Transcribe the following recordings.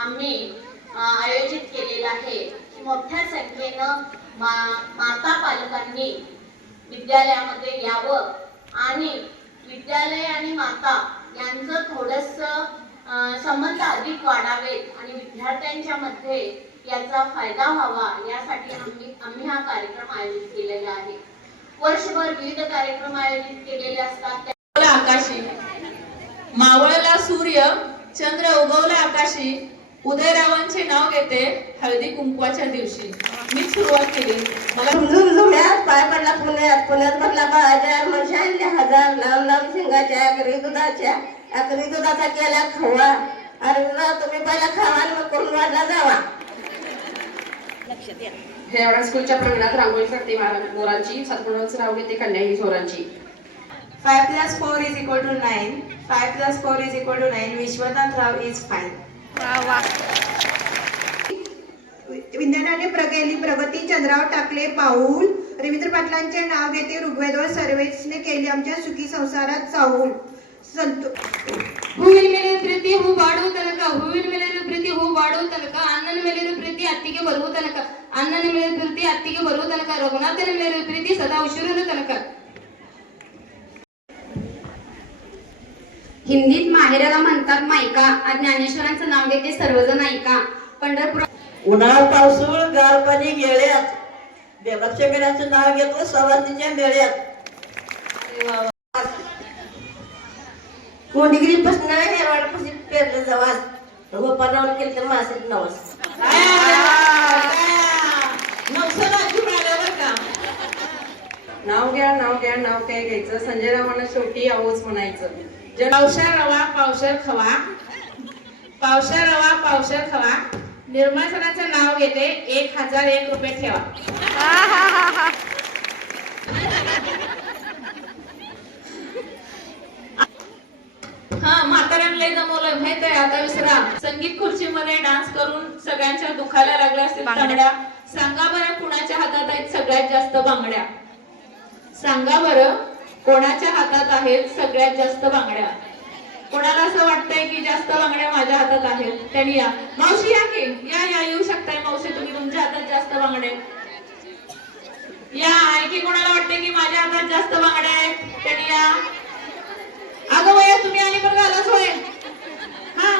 आम्ही आयोजित केलेला आहे. मोठ्या संख्येनं मा माता पालकांनी विद्यालयामध्ये यावं आणि विद्यालय आणि माता यांचं थोडस संबंध अधिक वाढावेत आणि विद्यार्थ्यांच्या मध्ये याचा फायदा व्हावा यासाठी आम्ही आम्ही हा कार्यक्रम आयोजित केलेला आहे. वर्षभर विविध कार्यक्रम आयोजित केलेले असतात. त्या- आकाशी. मावळला सूर्य चंद्र उगवला आकाशी. उदयरावांचे नाव घेते हळदी कुंकवाच्या दिवशी. मी सुरुवात केली. मला झुमझुम्यात पाय पडला पुण्यात पुण्यात पडला बाजार मनशांले हजार लांब लांब शिंगाच्या अकरी दुधाच्या अकरी दुधाचा केला खवा. अरे तुला तुम्ही पहिला खावा मग करून वाढला जावा? हेवाडा स्कूलच्या प्रवीणात रांगोळी करते मोरांची. सद्गुणाचं नाव घेते कन्या ही झोरांची. 5 plus 4 is equal to 9. 5 plus 4 is equal to 9. Vishwanath Rao is fine. विज्ञानाने प्रगेली प्रगती चंद्रावर टाकले पाऊल रवींद्र पाटलांचे नाव घेते ऋग्वेदवर सर्वेचने केली आमच्या सुखी संसारात चाऊल संतो ಹೂವಿನ ಮೇಲೆ ಪ್ರೀತಿ ಹೂ ಬಾಡುವ ತನಕ ಹೂವಿನ ಮೇಲೆ ಪ್ರೀತಿ ಹೂ ಬಾಡುವ ತನಕ ಅಣ್ಣನ ಮೇಲೆ ಪ್ರೀತಿ ಅತ್ತಿಗೆ ಬರುವ ತನಕ ಅಣ್ಣನ ಮೇಲೆ ಪ್ರೀತಿ ಅತ್ತಿಗೆ ಬರುವ ತನಕ ರಘುನಾಥನ ಮೇಲೆ ಪ್ರೀತಿ ಸದಾ ಉಸಿರಿನ ತನಕ हिंदीत माहेराला म्हणतात मायका. आज ज्ञानेश्वरांचं नाव घेते सर्वजण ऐका. पंढरपूर उन्हाळ पावसूळ गार पाणी गेळ्यात देवाक्षकराचं नाव घेतलं सवासीच्या मेळ्यात. कोंडगिरी पासून हेरवाडपासून पेरलं जवास गोपानावर केलं तर मासेत नवस नाव घ्या नाव घ्या नाव काय घ्यायचं? संजय रावांना शेवटी आवच म्हणायचं. पावशा रवा पावशर खवा. पावशा रवा पावशर खवा. निर्मासनाचं नाव घेते एक हजार एक रुपये ठेवा. हा म्हाताऱ्यांना जमवलं माहीत आहे? आता विसरा. संगीत खुर्चीमध्ये डान्स करून सगळ्यांच्या दुखायला लागल्या असतील बांगड्या. सांगा बरं कुणाच्या हातात आहेत सगळ्यात जास्त बांगड्या? सांगा बरं. कोणाच्या हातात आहेत सगळ्यात जास्त बांगड्या? कोणाला असं वाटतंय की जास्त बांगड्या माझ्या हातात आहेत? त्यांनी या. मावशी या की? या या येऊ शकताय मावशी तुम्ही तुमच्या हातात जास्त बांगड्या या आणखी कोणाला वाटतंय की माझ्या हातात जास्त बांगड्या आहेत? त्यांनी या. अगं वया तुम्ही आणि पण घालाच होय. हा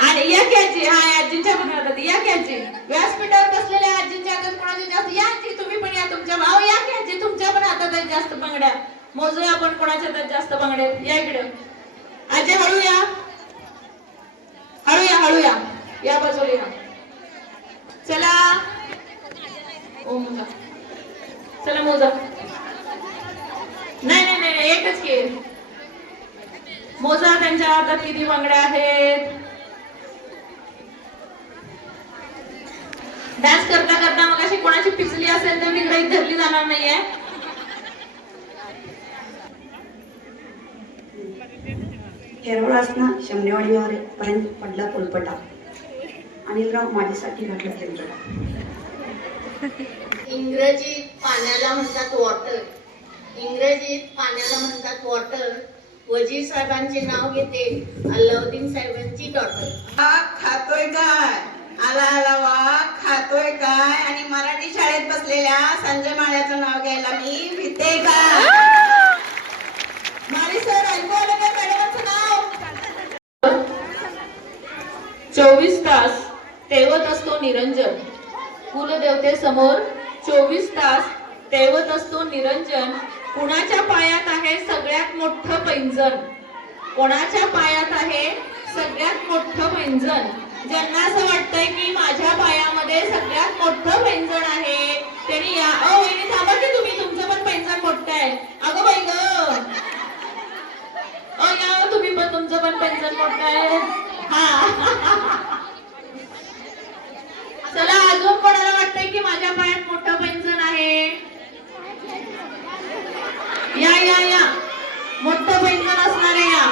आणि या की आजी हा या आजींच्या पण हातात या की आजी? व्यासपीठावर बसलेल्या आजींच्या हातात कोणाच्या जास्त? या आजी तुम्ही पण या तुमच्या भाव या की आजी? तुमच्या पण हातात आहेत जास्त बांगड्या. मोजूया आपण कोणाच्या हातात जास्त बांगड्या या इकडे. आजी हळू या. हळू या हळू या. या बाजूला या. चला. ओ मोजा. चला मोजा. नाही नाही नाही नाही, एकच के. मोजा त्यांच्या हातात किती बांगड्या आहेत? डान्स करता करता मग अशी कोणाची पिचली असेल तर मी गृहीत धरली जाणार नाहीये. शमनेवाडी पर्यंत पडला पुलपटा अनिलराव माझ्यासाठी घातला इंग्रजीत पाण्याला म्हणतात वॉटर इंग्रजीत पाण्याला म्हणतात वॉटर वजीर साहेबांचे नाव घेते अल्लाउद्दीन साहेबांची डॉटर खातोय काय? आला आला वाघ खातोय काय आणि मराठी शाळेत संजय माळ्याचं नाव घ्यायला मी भीते का? नाव? चोवीस तास तेवत असतो निरंजन. कुलदेवते समोर चोवीस तास तेवत असतो निरंजन. कुणाच्या पायात आहे सगळ्यात मोठं पैंजण? कोणाच्या पायात आहे सगळ्यात मोठं पैंजण? ज्यांना असं वाटतंय की माझ्या पायामध्ये सगळ्यात मोठं पैंजण आहे त्यांनी या. अ वहिनी थांबा की तुम्ही. तुमचं पण पैसा मोठा आहे. अगं बाई ग. अ या तुम्ही पण तुमचं पण पैसा मोठा आहे. हा. चला अजून कोणाला वाटतंय की माझ्या पायात मोठं पैंजण आहे? या या या. मोठं पैंजण आहे या.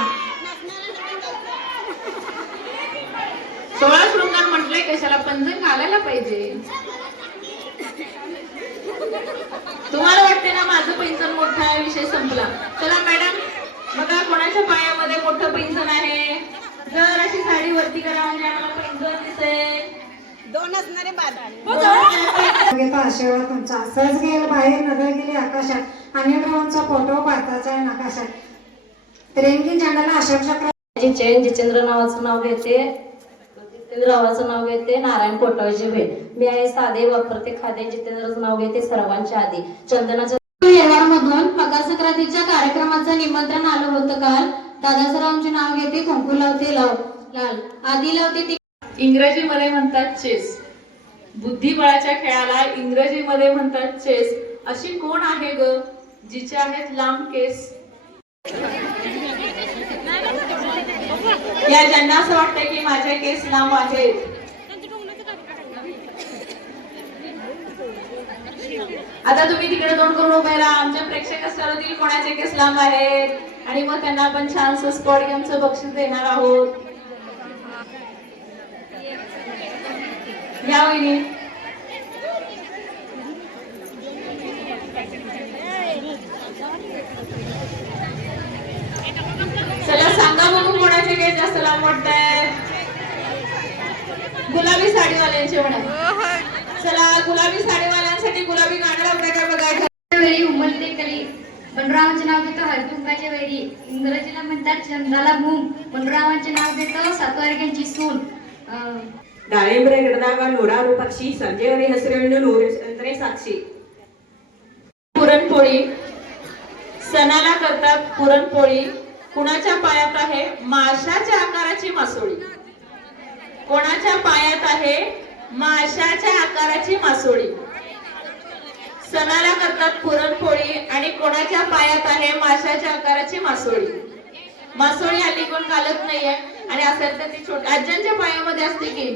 सोळा शृंगार म्हटलंय कशाला पंजन घालायला पाहिजे? तुम्हाला वाटते ना माझं पैंजण मोठं आहे विषय संपला. चला मॅडम बघा कोणाच्या पायामध्ये मोठं पैंजण आहे. जर अशी साडी वरती करा म्हणजे आम्हाला पैंजण दिसेल. दोन असणारे बाद घेता आशीर्वाद तुमचा सहज गेल बाहेर नजर गेली आकाशात. अनिल रावांचा फोटो भारताचा आहे नकाशात रेंगी झेंडाला अशोक चक्र जैन जितेंद्र नावाचं नाव घेते. जितेंद्र नावाचं नाव घेते नारायण कोटावची भेट. मी आहे साधे वापरते खादे जितेंद्रचं नाव घेते सर्वांच्या आधी. चंदनाचं मधून मकर संक्रांतीच्या कार्यक्रमाचं निमंत्रण आलं होतं काल. दादासरावांचे नाव घेते कुंकू लावते लाव. लाल. आधी लावते ती. इंग्रजीमध्ये म्हणतात चेस. बुद्धिबळाच्या खेळाला इंग्रजीमध्ये म्हणतात चेस. अशी कोण आहे ग जिचे आहेत लांब केस? या ज्यांना असं वाटतंय की माझे केस लांब आहेत आता तुम्ही तिकडे तोंड करून उभे राहा. आमच्या प्रेक्षक ठरवतील कोणाचे केस लांब आहेत? आणि मग त्यांना आपण छानसं स्पॉट गेमचं बक्षीस देणार आहोत. या वहिनी चला सांगा बघू कोणाचे केस जास्त लांब वाटत गुलाबी साडीवाल्यांचे म्हणा चला गुलाबी साडीवाल्यांसाठी गुलाबी गाणं लावताय का बघायचं वेळी उमलते कली. बनरावांचे नाव घेतो हरकुंकाच्या वेळी. इंग्रजीला म्हणतात चंदाला भूम. बनरावांचे नाव घेतो सातवारग्यांची सून. डाळिंब्र गडदागा नोरा रूपाक्षी संजयवरी हसरेंडू नूर संत्रे साक्षी. पुरणपोळी सणाला करतात पुरणपोळी. कुणाच्या पायात आहे? माशाच्या आकाराची मासोळी. कोणाच्या पायात आहे? माशाच्या आकाराची मासोळी. सणाला करतात पुरणपोळी आणि कोणाच्या पायात आहे? माशाच्या आकाराची मासोळी. मासोळी आली कोण घालत नाहीये. आणि असेल तर ती छोट आज्यांच्या पायामध्ये असते की?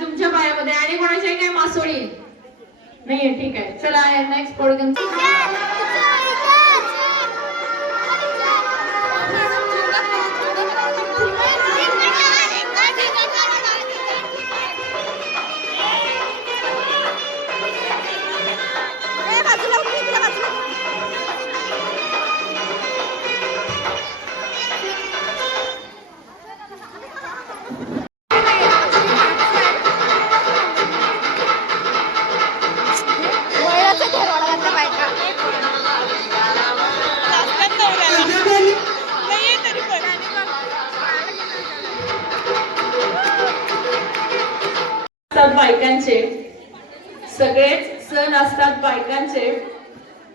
तुमच्या पायामध्ये. आणि कोणाच्या काय? मासोळी. नाहीये ठीक आहे. चला नेक्स्ट पोळगन बायकांचे सगळेच सण असतात बायकांचे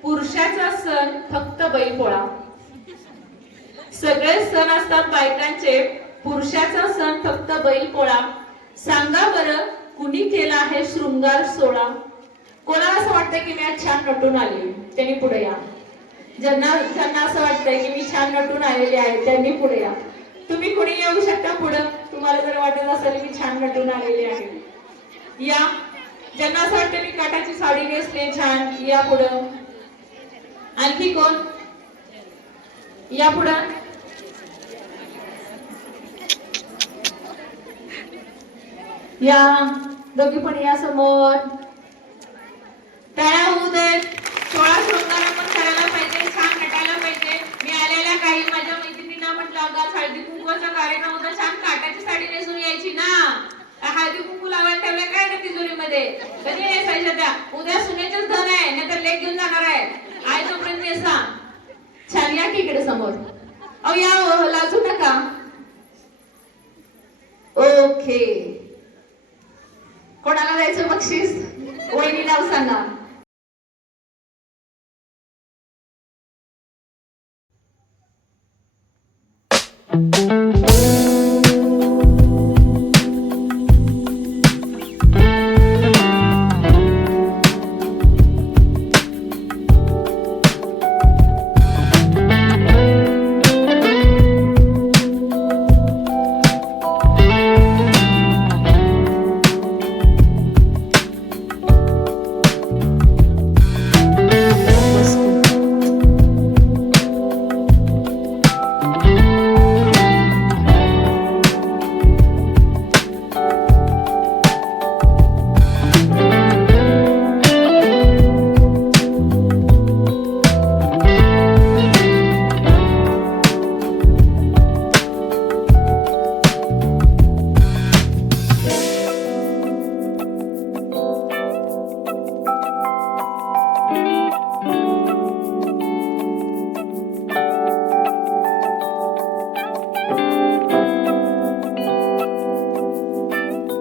पुरुषाचा सण फक्त बैलपोळा सगळे सण असतात बायकांचे पुरुषाचा सण फक्त बैलपोळा सांगा बरं कुणी केला आहे शृंगार सोळा कोणाला असं वाटतं की मी आज छान नटून आली त्यांनी पुढे या. ज्यांना ज्यांना असं वाटतंय की मी छान नटून आलेले आहे त्यांनी पुढे या. तुम्ही कुणी येऊ शकता पुढं? तुम्हाला जर वाटत असेल मी छान नटून आलेली आहे. या. ज्यांना असं वाटतं मी काटाची साडी नेसले छान या पुढं. आणखी कोण? या पुढं. या. दोघी पण या समोर टाळ्या होऊ देत सोळा शृंगार आपण करायला पाहिजे छान नटायला पाहिजे मी आलेल्या काही माझ्या मैत्रिणींना म्हटलं अगं हळदी कुंकवाचा कार्यक्रम होता छान काटाची साडी नेसून यायची ना हळदी कुंकू लावायला ठेवलं काय ना तिजोरीमध्ये कधी नेसायच्या त्या उद्या सुनेचंच धन आहे नाहीतर लेख घेऊन जाणार आहे आय तोपर्यंत नेसा छान या की इकडे समोर. अहो या हो, लाजू नका. ओके कोणाला द्यायचं बक्षीस? वहिनी नाव सांगा.